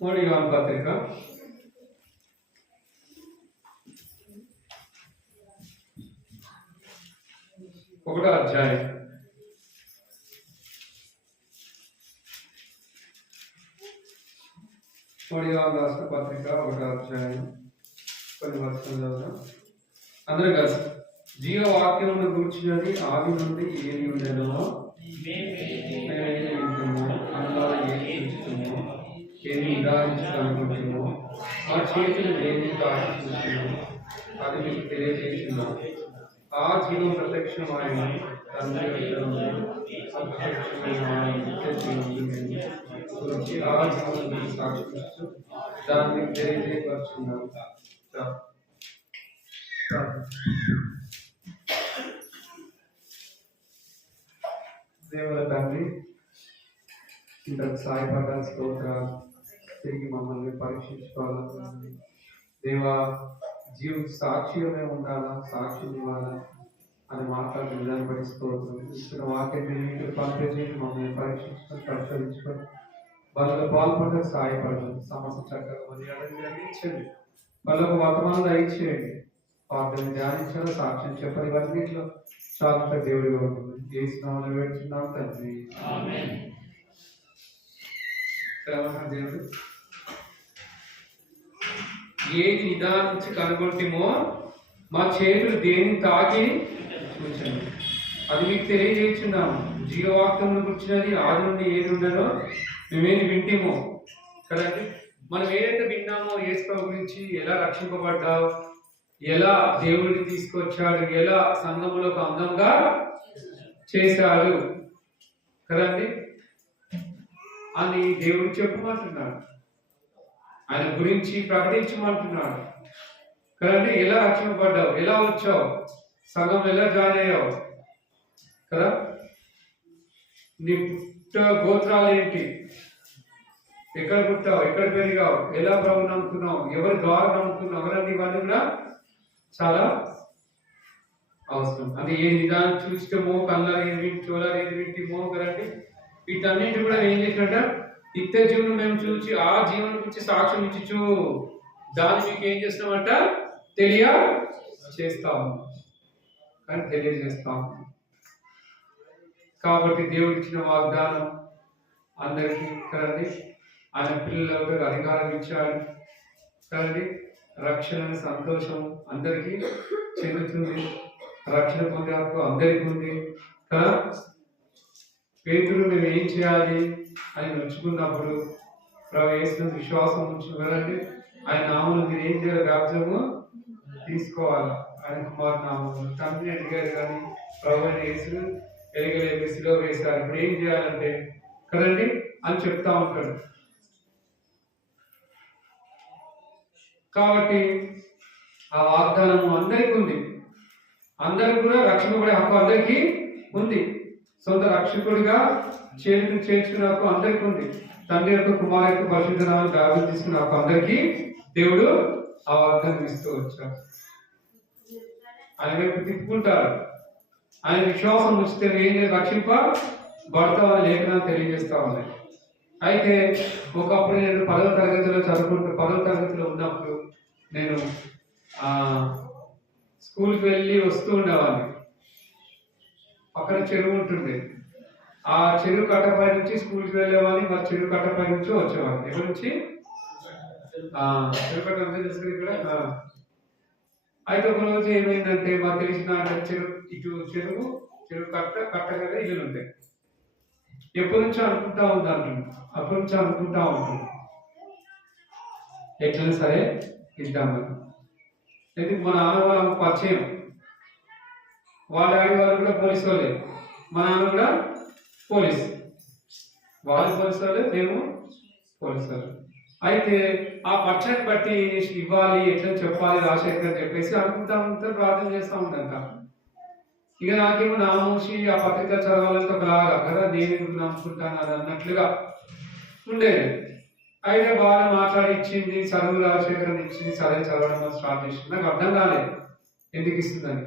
మొదటి యోహాను పత్రిక 1వ అధ్యాయం. మొదటి యోహాను రాసిన పత్రిక 1వ అధ్యాయం కొన్ని వచనాలు చదువుదాం అందరూ కలిసి. జీవవాక్యమును గూర్చినది ఆది నుండి ఏది ఉండేనో అందులో ఏది చూస్తున్నామో ఏది నిదానించాలనుకుంటున్నామో ఆ చేతులు ఏది చూస్తున్నామో అది మీకు తెలియజేస్తున్నాం. ఆ జీవం ప్రత్యక్షమైన తండ్రి అప్రత్యక్షమైన గురించి ఆ జీవం గురించి సాక్షిస్తూ దాన్ని తెలియజేయపరుచున్నాం. దేవుల తండ్రి, ఇంతకు సాయపడ్డ స్తోత్రాలు. తిరిగి మమ్మల్ని పరీక్షించుకోవాలని దేవా, జీవిత సాక్షిగా ఉండాలా, సాక్షి ఇవ్వాలా అని మాట్లాడిన విధానం బట్టి స్తోత్రం. ఇచ్చిన వాక్యాన్ని పంపించేసి మమ్మల్ని పరీక్షించుకొని పరిశోధించుకొని వాళ్ళకు పాల్పడ్డ సహాయపడదు. సమస్య చక్కగా మర్యాదగా ఇచ్చండి. వాళ్ళకు వర్తమానం దయచేయండి. వాటిని ధ్యానించడం, సాక్ష్యం చెప్పని ఇవన్నింటిలో చాలా దేవుడిగా ఉంటుంది. ఏ స్నామం వేడుచున్నాం తండ్రి. దేవుడు ఏది నిదానించి కనుగొంటేమో మా చేతులు దేని తాకి చూచండి, అది మీకు తెలియజేస్తున్నాము. జీవవాక్యమును గుర్చినది ఆది నుండి ఏది ఉండదో మేమేది వింటేమో కదండి. మనం ఏదైతే విన్నామో యేసు గురించి, ఎలా రక్షింపబడ్డావు, ఎలా దేవుడిని తీసుకొచ్చాడు, ఎలా సంఘములకు అందంగా చేశాడు కదండి అని దేవుడు చెప్పమంటున్నాడు. ఆయన గురించి ప్రకటించమంటున్నాడు కదండి. ఎలా రక్షింపబడ్డావు, ఎలా వచ్చావు, సగం ఎలా జాయిన్ అయ్యావు కదా, నీ పుట్ట గోత్రాలు ఏంటి, ఎక్కడ పుట్టావు, ఎక్కడ పెరిగావు, ఎలా ప్రభు నమ్ముకున్నావు, ఎవరి ద్వారా నమ్ముకున్నావు, ఎవరన్నీ ఇవన్నీ కూడా చాలా అవసరం. అది ఏ నిదానం చూస్తేమో, కళ్ళ ఏది చూడాలి ఏది వింటేమో కదండి. వీటన్నింటి కూడా ఏం చేసినట్ట, నిత్య జీవనం మేము చూసి ఆ జీవనం గురించి సాక్ష్యం ఇచ్చు దాన్ని మీకు ఏం చేస్తున్నామంట తెలియజేస్తాము కానీ తెలియజేస్తాము. కాబట్టి దేవుడు ఇచ్చిన వాగ్దానం అందరికీ కదండి. ఆయన పిల్లలకు అధికారం ఇచ్చాడు కదండి. రక్షణ సంతోషం అందరికీ చెందుతుంది. రక్షణ పొందే హక్కు అందరికీ ఉంది కదా. పేతురు మేము ఏం చేయాలి అని నడుచుకున్నప్పుడు ప్రవేశం విశ్వాసం ఉంచుకోవాలంటే ఆయన నామలు మీరు ఏం చేయాలి, బాప్తిసము తీసుకోవాలి. ఆయన కుమార్ నామములు తండ్రిని అడిగారు కానీ ప్రభు యేసు ఎలుగలేసిలో వేశారు. ఇప్పుడు ఏం చేయాలంటే కదండి అని చెప్తా ఉంటాడు. కాబట్టి ఆ వాగ్దానము అందరికీ ఉంది. అందరికి కూడా రక్షింపబడే హక్కు అందరికీ ఉంది. సొంత రక్షకుడిగా చేర్చుకునే హక్కు అందరికీ ఉంది. తండ్రి యొక్క కుమారు యొక్క పరిశుద్ధ నామమున బాప్తిసం తీసుకునే హక్కు అందరికీ దేవుడు ఆ వాగ్దానం ఇస్తూ వచ్చాడు. ఆయన వైపు తిప్పుకుంటారు. ఆయన విశ్వాసం ఉంచితే ఏం రక్షింపబడతామని లేఖనాలు తెలియజేస్తా ఉన్నాయి. అయితే ఒకప్పుడు నేను 10వ తరగతిలో చదువుకుంటూ 10వ తరగతిలో ఉన్నప్పుడు నేను స్కూల్కి వెళ్ళి వస్తూ ఉండేవాడిని. పక్కన చెరువు ఉంటుండే. ఆ చెరువు కట్టపై నుంచి స్కూల్కి వెళ్ళేవాడిని, మరి చెరువు కట్టపై నుంచి వచ్చేవాడిని. ఎవరి నుంచి చెరువు కట్ట తెలుసు ఇక్కడ. అయితే ఒక రోజు ఏమైందంటే మాకు తెలిసిన చెరువు కట్టగా ఇల్లు ఉంటాయి. ఎప్పటి నుంచో అనుకుంటా ఉంటాను, అప్పటి నుంచో అనుకుంటా ఉంటాను ఎట్లయినా సరే ఇద్దామని. అయితే మా నాన్న వాళ్ళ పరిచయం, వాళ్ళ డాడీ వాళ్ళు కూడా పోలీసు వాళ్ళే, మా నాన్న కూడా పోలీసు. వాళ్ళు పోలీసు వాళ్ళే, మేము పోలీసు వాళ్ళు. అయితే ఆ పరిచయం బట్టి ఇవ్వాలి, ఎట్లా చెప్పాలి రాజశేఖర్ అని చెప్పేసి అనుకుంటా ప్రార్థన చేస్తూ ఉంటాను. ఇక నాకేమో నామోషి ఆ పత్రిక చదవాలంటే ఒకలాగా కదా, నేను నమ్ముకుంటాను అది అన్నట్లుగా ఉండేది. అయితే బాగా మాట్లాడి ఇచ్చింది, చదువు రాజశేఖరం ఇచ్చింది, చదవడం స్టార్ట్ చేసింది. నాకు అర్థం కాలేదు ఎందుకు ఇస్తుందని.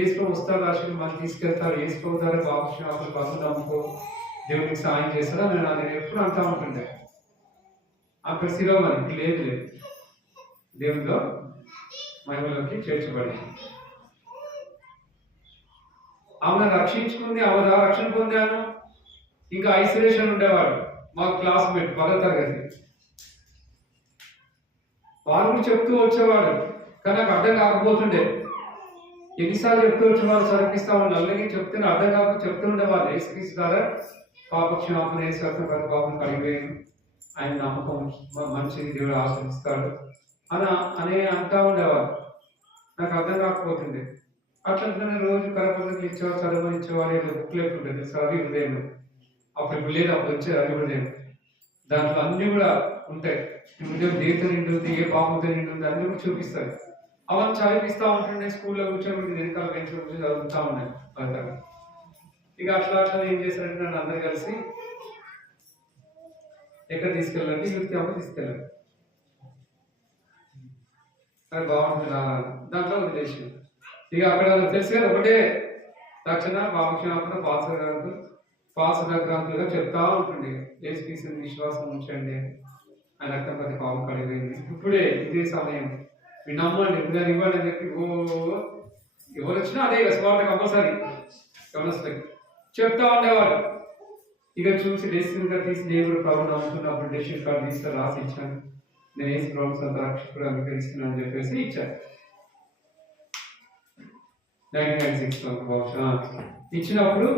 ఏసుకో వస్తారు రాజశేఖరం మనం తీసుకెళ్తారు, ఏసుకోతారు బాబు అప్పుడు బస్సు నమ్ముకో దేవుడికి సాయం చేస్తారా నేను అది ఎప్పుడు అంటా ఉంటుండే. అక్కడ శిరోమణి లేదు లేదు, దేవునిలో మహిమలోకి చేర్చబడి ఆమెను రక్షించుకుంది, ఆమె రక్షణ పొందాను. ఇంకా ఐసోలేషన్ ఉండేవాడు మా క్లాస్మేట్ 10వ తరగతి, వాడు కూడా చెప్తూ వచ్చేవాడు, కానీ నాకు అర్థం కాకపోతుండే. ఎన్నిసార్లు చెప్తూ వచ్చేవాడు, చదివిస్తా ఉండే అలాగే చెప్తే అర్థం కాకపోతే చెప్తుండేవాళ్ళు. ఏసుక్రీస్తు ద్వారా పాపక్షమాపణ, ఏసు పాపం కలిగిపోయాను, ఆయన నమ్మకం మంచిది, దేవుడు ఆశ్రయిస్తాడు అని అంటా ఉండేవాడు. నాకు అర్థం కాకపోతుండే. అట్లా రోజు కరపత్రికలు ఇచ్చేవాడు, చదవని ఇచ్చేవాడు. ఏదో బుక్ లేకుంటుంది చదివి ఉదయం, అప్పుడు ఇప్పుడు లేదు, అప్పుడు వచ్చేది అది ఉదయం. దాంట్లో అన్ని కూడా ఉంటాయి, ఉదయం దేనితో నిండుంది, ఏ పాపంతో నిండుంది అన్ని కూడా చూపిస్తాయి. అవన్నీ చదివిస్తూ ఉంటుండే. స్కూల్లో కూర్చొని వెనకాల బెంచ్ కూర్చొని చదువుతూ ఉన్నాయి ఫలితంగా. ఇక అట్లా ఏం చేశారంటే నన్ను అందరు కలిసి ఎక్కడ తీసుకెళ్ళాలంటే యూత్ క్యాంప్ తీసుకెళ్ళాలి. అది బాగుంటుంది రావాలి, దాంట్లో వదిలేసి ఇక అక్కడ తెలిసి కదా ఒకటే రక్షణ, పాపక్షమాపణ, పాసగ్రాంతులుగా చెప్తా ఉంటుండే. ఏసుక్రీస్తు విశ్వాసం ఉంచండి, ఆయన రక్తంపతి పాపం కడిగిపోయింది. ఇప్పుడే ఇదే సమయం, మీరు నమ్మండి, మీరు ఇవ్వండి అని చెప్పి ఎవరు వచ్చినా అదే స్వార్థ కంపల్సరీ గమనిస్తుంది చెప్తా ఉండేవాడు. ఇక చూసి డెసిషన్ కార్డు తీసి నేను కూడా ప్రభుత్వం నమ్ముతున్నప్పుడు డెసిషన్ కార్డు తీసుకొని రాసి ఇచ్చాను. నేను ఏసు ప్రభు సొంత రక్షకుడు అంగీకరిస్తున్నాను అని చెప్పేసి ఇచ్చాను. 1996లో బహుశా ఇచ్చినప్పుడు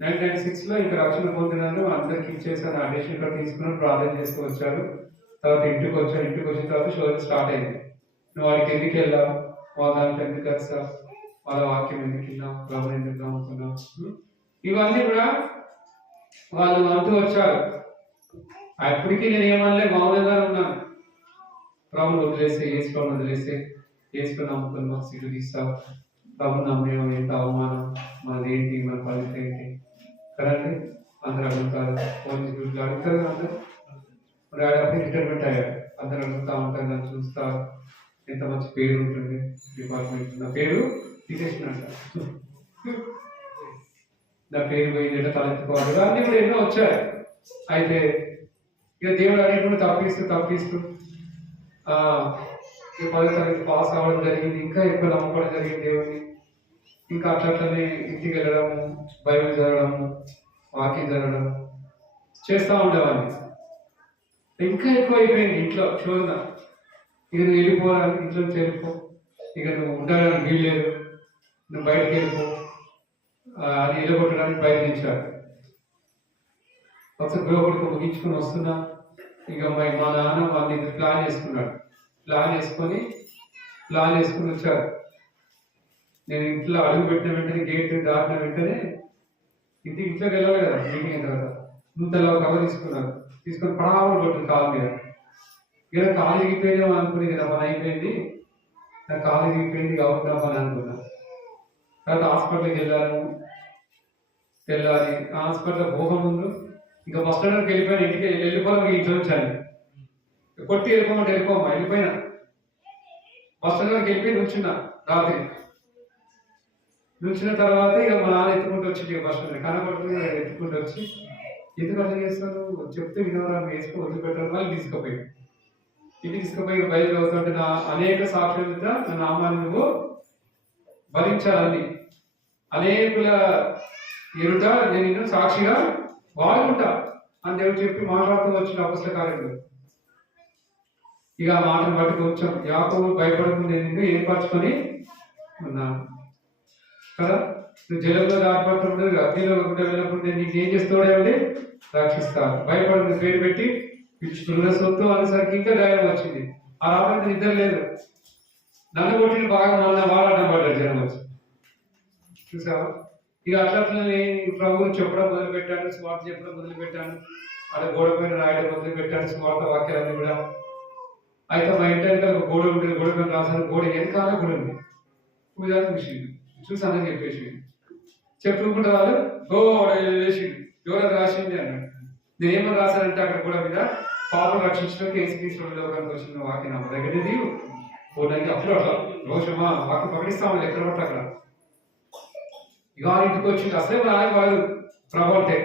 1996లో ఇంకా రక్షణ పొందినాను, అందరికి ఇచ్చేసాను. ఆ డెసిషన్ కార్డు తీసుకున్నాను, ప్రార్థన చేస్తూ వచ్చారు. తర్వాత ఇంటికి వచ్చాను. ఇంటికి వచ్చిన తర్వాత షోది స్టార్ట్ అయింది. నువ్వు వాడికి ఎందుకు వెళ్ళావు, వాళ్ళ దాంట్లో ఎందుకు వస్తావు, వాళ్ళ వాక్యం ఎందుకు విన్నావు, ప్రభు ఎందుకు నమ్ముతున్నావు, ఇవన్నీ కూడా వాళ్ళు అంటూ వచ్చారు. అప్పటికీ నేను ఏమనలే, మౌనంగా ఉన్నాను. ప్రభుని వదిలేస్తే, ఏసుకొని వదిలేస్తే, ఏసుకొని నమ్ముకొని మాకు సీటు తీస్తావు, ప్రభు నమ్మేమో ఎంత అవమానం, మనది ఏంటి, మన పరిస్థితి ఏంటి కదండి. అందరూ అడుగుతారు, పోలీసు గురించి అడుగుతారు అందరూ. మరి అప్పుడు రిటైర్మెంట్ అయ్యాడు, అందరూ అడుగుతూ ఉంటారు, నన్ను చూస్తారు, ఎంత మంచి పేరు ఉంటుంది డిపార్ట్మెంట్. నా పేరు తీసేసినట్ట, నా పేరు పోయిందంటే తలెత్తుకోవాలి, అన్నీ కూడా ఎన్నో వచ్చాయి. అయితే ఇక దేవుడు అనేటువంటి తప్పిస్తూ 10వ తరగతి పాస్ అవ్వడం జరిగింది. ఇంకా ఎక్కువ నమ్మకం జరిగింది దేవుడిని. ఇంకా అట్లనే ఇంటికి వెళ్ళడము, బైబిల్ చదవడము, వాకింగ్ చదవడం చేస్తూ ఉండేవాడిని. ఇంకా ఎక్కువ అయిపోయింది ఇంట్లో శోధన. ఇక నువ్వు వెళ్ళిపోవడానికి, ఇంట్లో వెళ్ళిపో, ఇక నువ్వు ఉండడానికి వీల్లేదు, నువ్వు బయటకు వెళ్ళిపో అని వెళ్ళగొట్టడానికి ప్రయత్నించాడు. ఒకసారి గృహపడికి ముగించుకుని వస్తున్నా, ఇక మా నాన్న వాళ్ళని ప్లాన్ చేసుకున్నాడు. ప్లాన్ చేసుకుని వచ్చారు. నేను ఇంట్లో అడుగు పెట్టిన వెంటనే, గేట్ దాటిన వెంటనే ఇంట్లోకి వెళ్ళాలి కదా మీటింగ్ అయిన తర్వాత, ఇంతలో కవర్ తీసుకొని పడావలు కొట్టింది కాలు మీద. ఇక కాలు దిగిపోయినా అనుకుని కదా పని అయిపోయింది, నాకు కాలు దిగిపోయింది కాబట్టి నా పని అనుకున్నా. తర్వాత హాస్పిటల్కి వెళ్ళాలి. హాస్పిటల్ పోక ముందు ఇంకా బస్ స్టాండ్కి వెళ్ళిపోయినా, ఇంటికి వెళ్ళిపోవాలి. ఇంట్లో వచ్చాను, కొట్టి వెళ్ళిపోయినా బస్ స్టాండ్కి వెళ్ళిపోయి నుంచున్నా. రాత్రి నుంచిన తర్వాత ఇక మా నాన్న ఎత్తుకుంటూ వచ్చి బస్ స్టాండ్ కనపడుతుంది, ఎత్తుకుంటూ వచ్చి ఎందుకు అర్థం చేస్తాను చెప్తే వినవరాన్ని వేసుకొని వదిలిపెట్టారు. వాళ్ళు తీసుకుపోయి ఇంటికి తీసుకుపోయి బయట చదువుతుంటే నా అనేక సాక్షుల నా నామాన్ని నువ్వు భరించాలని, అనేకుల ఎరుట నేను సాక్షిగా వాడుకుంటా అని దేవుడు చెప్పి మాట్లాడుతూ వచ్చిన అపొస్తల కార్యంలో. ఇక ఆ మాటను బట్టి కొంచెం యాకోబు భయపడకుండా నేను ఏర్పరచుకొని ఉన్నాను కదా. నువ్వు జలంలో దాటిపడుతుండదు, అగ్నిలో వెళ్ళకుండా నీకు ఏం చేస్తాడే రక్షిస్తాను. భయపడుతుంది పేరు పెట్టి పిచ్చుకున్న సొత్తు అనేసరికి ఇంకా ధైర్యం వచ్చింది. ఆ రావడానికి నిద్ర లేదు. నన్ను కొట్టిన బాగా మొన్న వాడటం పడ్డాడు జనం వచ్చి, చూసావా. ఇక అట్లనే ప్రభువు చెప్పడం మొదలుపెట్టాను, స్వార్థ చెప్పడం మొదలుపెట్టాను, అలా గోడ పైన రాయడం మొదలుపెట్టాను స్వార్థ వాక్యాలన్నీ కూడా. అయితే మా ఇంటి వెనక ఒక గోడ ఉంటుంది, గోడ పైన రాసాను, గోడ వెనకాల కూడా ఉంది. పూజారి మిషన్ చూసి అందరికి చెప్పేసి చెప్పుకుంటే వాళ్ళు గోడ వేసిండు, ఎవరు రాసింది అన్నాడు. నేనేమని రాశానంటే అక్కడ గోడ మీద పాపం రక్షించడానికి ఏసుక్రీస్తు లోకానికి వచ్చిన వాక్యం నా దగ్గర నీవు పోవడానికి అప్పుడు అట్లా రోషమా వాక్యం ప్రకటిస్తామని ఎక్కడ పట్టు అక్కడ. ఇక ఇంటికి వచ్చింది, అసలే నాయకు వాళ్ళు ప్రభావం అంటే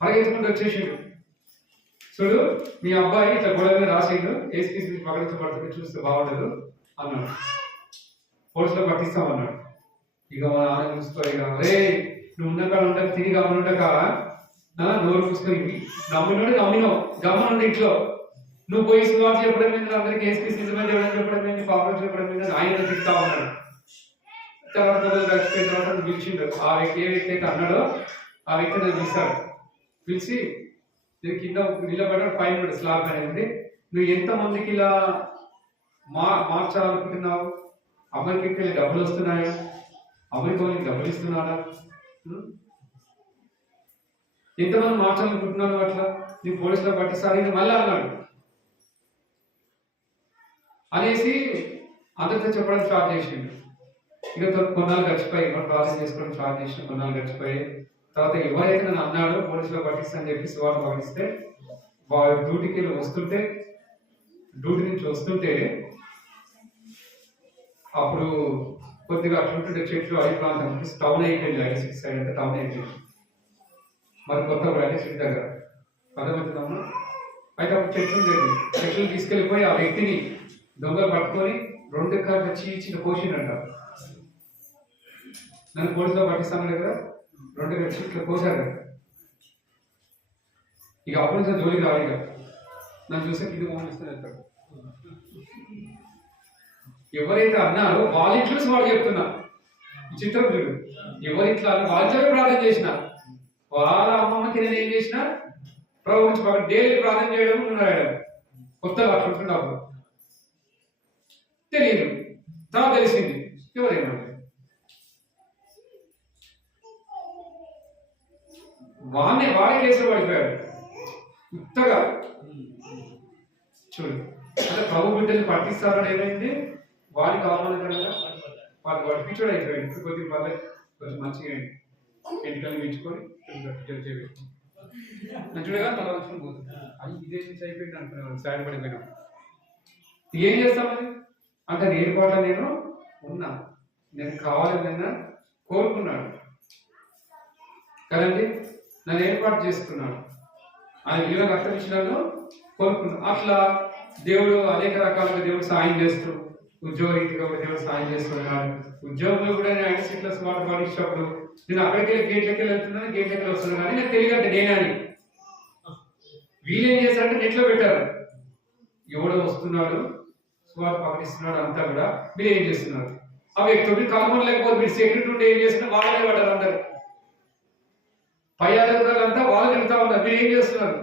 పరిగెత్తుకుంటూ వచ్చేసిండు. చూడు మీ అబ్బాయి ఇట్లా గొడవ మీద రాసిండు, ఏసీపీ పగడించబడుతుంది, చూస్తే బాగుండదు అన్నాడు. పోలీసులో పట్టిస్తామన్నాడు. ఇక మా నాన్న చూసుకో, ఇక రే నువ్వు ఉన్నకాడ ఉంటా తిరిగి గమనుండక నోరు పూసుకొని నమ్మినావు గమనుండి ఇంట్లో నువ్వు పోయి సువార్త చెప్పడం మీద అందరికి ఏసీపీ నిజమే చెప్పడం మీద పాపం చెప్పడం మీద ఆయన తిరుగుతా ఉన్నాడు. తర్వాత గడిచిపోయిన తర్వాత పిలిచిండు. ఆ వ్యక్తి ఏ వ్యక్తి అయితే అన్నాడో ఆ వ్యక్తి నన్ను పిలిచాడు. పిలిచి నేను కింద నిలబడ్డాడు, పైన స్లాబ్ అనేది, నువ్వు ఎంతమందికి ఇలా మార్చాలనుకుంటున్నావు? అమెరికాకి వెళ్ళి డబ్బులు వస్తున్నాయా? అమెరికా వాళ్ళకి డబ్బులు ఇస్తున్నాడా? ఎంతమంది మార్చాలనుకుంటున్నాను అట్లా నీ పోలీసులో పట్టిస్తాను మళ్ళీ అన్నాడు. అనేసి అందరితో చెప్పడం స్టార్ట్ చేసిండు. ఇక కొన్నాళ్ళు గడిచిపోయి ప్రాసెస్ చేసుకోవడం స్టార్ట్ చేసిన, కొన్నాళ్ళు గడిచిపోయి తర్వాత ఎవరైతే నన్ను అన్నాడో పోలీసులో పట్టిస్తా అని చెప్పి సువార్త పట్టిస్తే వాడు డ్యూటీకి వస్తుంటే, డ్యూటీ నుంచి వస్తుంటే అప్పుడు కొద్దిగా అట్లుంటుంటే చెట్లు అడి ప్రాంతం టౌన్ అయిపోయింది. ఐటీ సైడ్ అంటే టౌన్ అయిపోయింది. మరి కొత్త ఐటీ సిటీ దగ్గర అర్థమవుతుందమ్మా. అయితే అప్పుడు చెట్లు ఉండేది. చెట్లు తీసుకెళ్ళిపోయి ఆ వ్యక్తిని దొంగలు పట్టుకొని 2 ఎకరాలు చీల్చిన కోసిండంట. నన్ను పోలీసులో పట్టిస్తాను కదా, 2 ఎకరాలు ఇట్లా కోసాడు. ఇక అప్పుడు నుంచి జోలికి రావాలి. ఇక నన్ను చూస్తే కింద మోహనిస్తాను వెళ్తాడు. ఎవరైతే అన్నారో వాళ్ళ చూసి వాడు చెప్తున్నా. ఈ చిత్రం చూడు, ఎవరిట్లా వాళ్ళే ప్రార్థన చేసిన వాళ్ళ అమ్మమ్మకి నేను ఏం చేసిన ప్రభు నుంచి డైలీ ప్రార్థన చేయడం రాయడం కొత్తగా అట్లుంటున్నప్పుడు తెలియదు. తర్వాత తెలిసింది ఎవరైనా వాడే కేసులో పడిపోయాడు కొత్తగా. చూడు అంటే ప్రభు బిడ్డలు పట్టిస్తారని ఏమైంది, వాడికి అవమానకరంగా వాడు పట్టించోడు అయిపోయాడు. ఇప్పుడు కొద్దిగా పర్లేదు, కొంచెం మంచిగా ఎన్నికలు మించుకొని మంచిగా తల వచ్చుకొని పోతుంది. అది ఇదే నుంచి అయిపోయింది అనుకున్నాను, సాడ్ పడిపోయినా. ఏం చేస్తామని అంటే ఏర్పాటు నేను ఉన్నా, నేను కావాలని కోరుకున్నాడు కదండి, నన్ను ఏర్పాటు చేసుకున్నాడు. ఆయన విలువ రక్షించడాన్ని కోరుకున్నాడు. అట్లా దేవుడు అనేక రకాలుగా దేవుడు సాయం చేస్తూ ఉద్యోగరీతిగా దేవుడు సాయం చేస్తున్నాడు. ఉద్యోగంలో కూడా నేను ఐటీ సీట్లో స్మార్ట్ పడిచ్చినప్పుడు నేను అక్కడికి వెళ్ళి గేట్లకి వెళ్తున్నాను, గేట్లకి వస్తున్నాను. కానీ నాకు తెలియదంటే నేనే అని. వీళ్ళేం చేశారంటే నెట్లో పెట్టారు, ఎవడో వస్తున్నాడు స్మార్ట్ ప్రకటిస్తున్నాడు అంతా కూడా మీరు ఏం చేస్తున్నారు. ఆ వ్యక్తులు కామన్ లేకపోతే మీరు సెక్యూరిటీ ఉంటే ఏం చేస్తున్నారు, వాళ్ళే పడ్డారు. అందరు పై అధికారులంతా వాళ్ళు వెళ్తా ఉన్నారు, మీరు ఏం చేస్తున్నారు.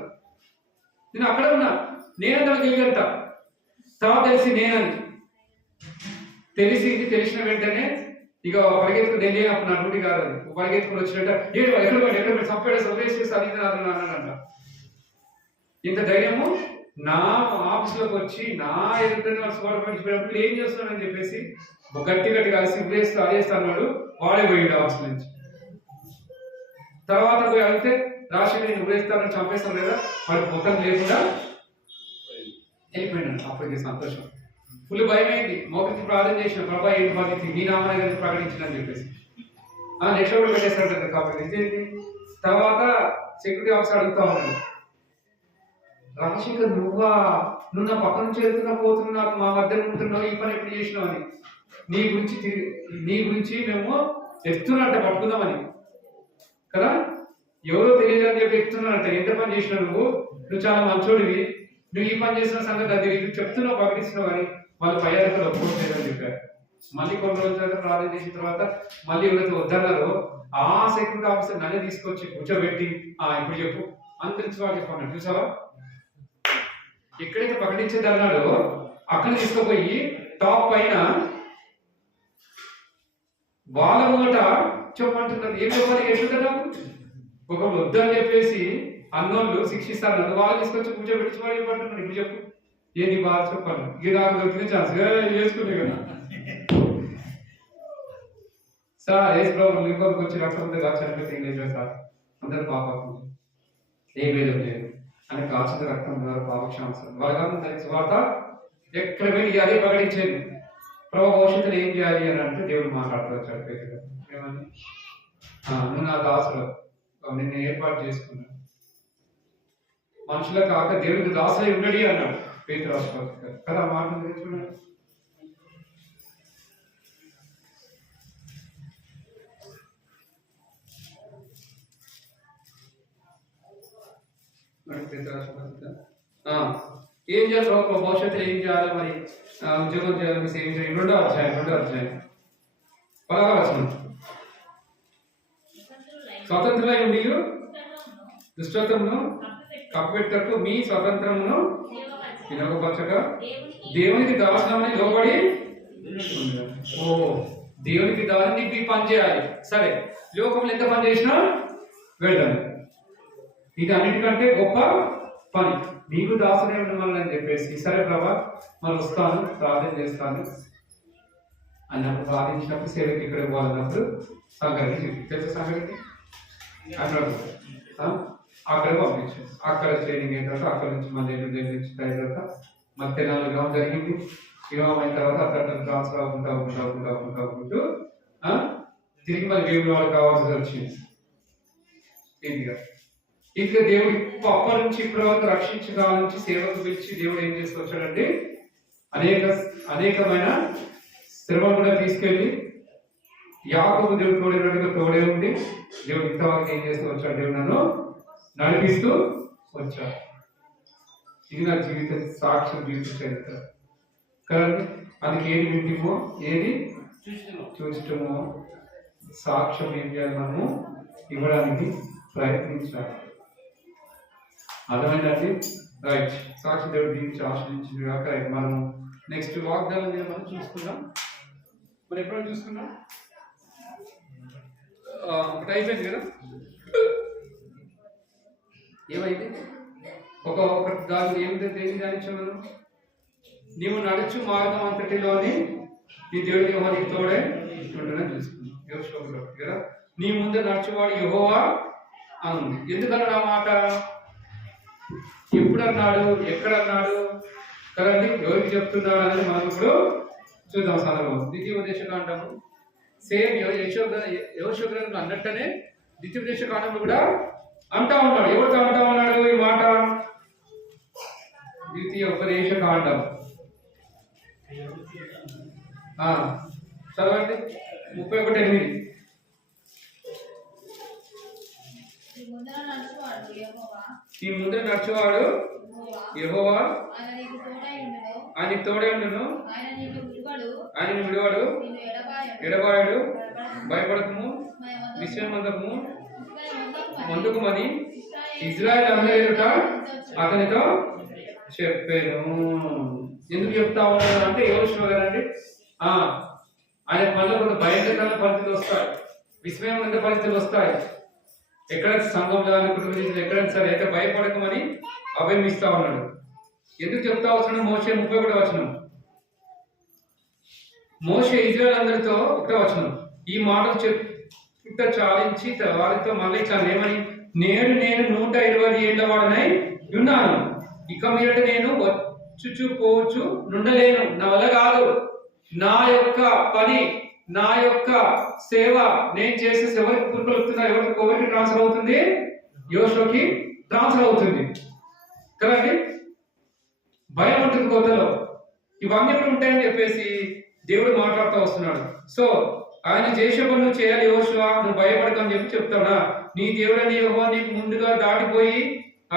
నేను అక్కడ ఉన్నా, నేనంతా తెలియదంట. తర్వాత తెలిసి నేనని తెలిసిన వెంటనే ఇక పరిగెత్తుకుని వెళ్ళినప్పుడు నా డ్యూటీ కాదు, పరిగెత్తుకుని వచ్చినట్ట ఎక్కడ చంపాడు సర్వేసి అన్నాడంట. ఇంత ధైర్యము నా ఆఫీస్లోకి వచ్చి నా ఎదుగుతున్న స్వార్థపడిపోయినప్పుడు ఏం చేస్తున్నాడని చెప్పేసి గట్టి కలిసి ఉరేస్తూ అరేస్తూ అన్నాడు. వాడే పోయాడు ఆఫీస్ నుంచి. తర్వాత పోయి అడిగితే రాష్ట్రం నేను ఉరేస్తానని చంపేస్తాను లేదా, వాడి మొత్తం లేకుండా వెళ్ళిపోయినాడు. అప్పటికి సంతోషం, ఫుల్ భయం అయింది. మోకరికి ప్రార్థన చేసిన, ప్రభా ఏంటి బాధ్యత నీ నామాన్ని ప్రకటించిన చెప్పేసి నెక్స్ట్ కూడా పెట్టేస్తాడు కాబట్టి. తర్వాత సెక్యూరిటీ ఆఫీసర్ అడుగుతా ఉన్నాడు, రాజశేఖర్ నువ్వు నా పక్క నుంచి వెళ్తున్నా పోతున్నా మా మధ్య ఉంటున్నావు, ఈ పని ఎప్పుడు చేసినావు అని. నీ గురించి మేము ఎత్తున్నట్ట పట్టుకుందామని కదా, ఎవరో తెలియదు అని చెప్పి ఎత్తున్నట్ట. ఎంత పని చేసినావు నువ్వు చాలా మంచోడివి, నువ్వు ఈ పని చేసిన సంగతి అది నువ్వు చెప్తున్నావు ప్రకటిస్తున్నావు అని వాళ్ళు పై అధికారులు ఒప్పుకోలేదని చెప్పారు. మళ్ళీ కొన్ని రోజుల తర్వాత ప్రార్థన చేసిన తర్వాత మళ్ళీ ఎవరైతే వద్దన్నారో ఆ సెక్యూరిటీ ఆఫీసర్ నన్ను తీసుకొచ్చి కూర్చోబెట్టి ఇప్పుడు చెప్పు అంతరించి వాళ్ళు చెప్పన్నాడు. చూసావా, ఎక్కడైతే ప్రకటించేది అన్నాడో అక్కడ తీసుకుపోయి టాప్ పైన వాళ్ళ ముంగట చెప్పమంటున్నారు. ఏం చెప్పాలి, ఎట్లుంటారు ఒక వద్దు అని చెప్పేసి అన్నోళ్ళు శిక్షిస్తారు, వాళ్ళు తీసుకొచ్చి కూర్చోబెట్టి వాడు చెప్పంటున్నాడు. ఇప్పుడు చెప్పు ఏంటి బాగా చెప్పాలి, ఇది నాకు దొరికింది ఛాన్స్ చేసుకునే కదా సార్. ఏ ప్రాబ్లం ఇంకొకరికి వచ్చి రక్తం చనిపోతే ఏం లేదు సార్, అందరు పాపం ఏ వేదం లేదు అని కాల్చిన రక్తం ద్వారా పాపక్షాంశం వాళ్ళ వార్త ఎక్కడ పోయి అదే ప్రకటించేది. ప్రభు భవిష్యత్తులో ఏం చేయాలి అని అంటే దేవుడు మాట్లాడుతూ చనిపోయింది. ఏమని, నువ్వు నా దాసులో నిన్ను ఏర్పాటు చేసుకున్నాను, మనుషుల కాక దేవుడికి దాసులై ఉండడి అన్నాడు పేతురు రాసిన పత్రిక కదా. మాట చూడండి. ఏం చేయాలి భవిష్యత్తులో ఏం చేయాలి మరి ఉద్యోగం చేయాలి ఏం చేయాలి? రెండో అధ్యాయం పదవచనం. స్వతంత్రులై ఉండి దుష్టత్వమును కప్పెట్టకు మీ స్వతంత్రమును వినోగపరచగా దేవునికి దాసులమని లోబడి. ఓ దేవునికి దాసుని పని చేయాలి. సరే, లోకంలో ఎంత పని చేసినా వెళ్ళాలి. ఇది అన్నిటికంటే గొప్ప పని. నీకు దాసునే ఉండమని చెప్పేసి సరే ప్రభా మరి వస్తాను ప్రార్థన చేస్తాను అన్నప్పుడు ప్రార్థించినప్పుడు సేవకి ఇక్కడ పోవాలన్నప్పుడు సంఘానికి తెలుసు. సంఘానికి అక్కడ పంపించాం. అక్కడ ట్రైనింగ్ అయిన తర్వాత అక్కడ నుంచి మళ్ళీ నుంచి తర్వాత మరి తెలంగాణ గ్రామం జరిగింది. వివాహం అయిన తర్వాత అక్కడ ట్రాన్స్ఫర్ అవ్వకుంటూ తిరిగి మళ్ళీ దేవుడు వాళ్ళు కావాల్సి వచ్చింది. ఇంకా దేవుడు అప్పటి నుంచి ఇప్పటి వరకు రక్షించిన కాలం నుంచి సేవకు పిలిచి దేవుడు ఏం చేస్తూ వచ్చాడంటే అనేకమైన శ్రమ కూడా తీసుకెళ్ళి యాకోబు దేవుడు తోడే ఉండి దేవుడు ఇంతవరకు ఏం చేస్తూ వచ్చాడు? దేవుడు నన్ను నడిపిస్తూ వచ్చాడు. ఇది నా జీవిత సాక్ష్యం, జీవిత చరిత్ర కదండి. అందుకే ఏది వింటిమో ఏది చూచటమో సాక్ష్యం ఏం చేయాలి? మనము ఇవ్వడానికి ప్రయత్నించాలి. అర్థమైందండి? రైట్. సాక్షి దేవుడు దీనికి ఆశ్రయించింది కాక మనం నెక్స్ట్ వాగ్దానం మీద మనం చూసుకుందాం. మరి ఎప్పుడైనా చూసుకున్నాం ఒకటి అయిపోయింది కదా. ఏమైంది? ఒక దాని ఏమిటో దేని ధ్యానించాను. నీవు నడుచు మార్గం అంతటిలోని నీ దేవుడికి ఎవరికి తోడే ఉంటుందని చూసుకున్నాం. యోషువలో కదా, నీ ముందు నడుచువాడు యెహోవా అని ఉంది. ఎందుకన్నాడు ఆ మాట? ఎప్పుడు అన్నాడు? ఎక్కడ అన్నాడు? కదండి. ఎవరికి చెప్తున్నాడు అనేది మనం ఇప్పుడు చూద్దాం. సందర్భం ద్వితీయోపదేశ కాండము సేమ్ యెహోషువ అన్నట్టనే ద్వితీయోపదేశ కాండంలో కూడా అంటా ఉన్నాడు. ఎవరితో అంటా ఉన్నాడు ఈ మాట? ద్వితీయోపదేశ కాండం చదవండి 31:8. ఈ ముందర నడుచువాడు యెహోవా ఆయన తోడై ఉండును, ఆయన విడువడు, ఎడబాయడు, భయపడకము, విశ్రమందకము ముందుకుమని ఇజ్రాయెల్ అందరిట అతనితో చెప్పాను. ఎందుకు చెప్తా ఉన్నాడు అంటే యోషువ కదండి. ఆయన మళ్ళీ కొంత భయంకరమైన పరిస్థితులు వస్తాయి, విస్మయమైన పరిస్థితులు వస్తాయి. ఎక్కడ సంఘంలో కుటుంబం ఎక్కడైనా సరే అయితే భయపడకమని అభయం ఇస్తా ఉన్నాడు. ఎందుకు చెప్తా వస్తున్నాడు? మోషే 31 మోషే ఇజ్రాయెల్ అందరితో 1 ఈ మాటలు చెప్పుట చాలించి వారితో మళ్ళీ ఇట్లా ఏమని, నేను 120 ఏళ్ల వాడనై ఉన్నాను, ఇక మీదట నేను వచ్చుచు పోవచ్చు నుండలేను, నా వల్ల కాదు. నా యొక్క పని, నా యొక్క సేవ నేను చేసే ఎవరికి పురుకొలుపుతున్నా, ఎవరికి ట్రాన్స్ఫర్ అవుతుంది? యోషువకి ట్రాన్స్ఫర్ అవుతుంది కదండి. భయం ఉంటుంది కోతలో, ఇవన్నీ కూడా ఉంటాయని చెప్పేసి దేవుడు మాట్లాడుతూ వస్తున్నాడు. సో ఆయన చేసే పనులు చేయాలి. యోషువ నువ్వు భయపడకని చెప్పి చెప్తాడా? నీ దేవుడని యెహోవా నీకు ముందుగా దాటిపోయి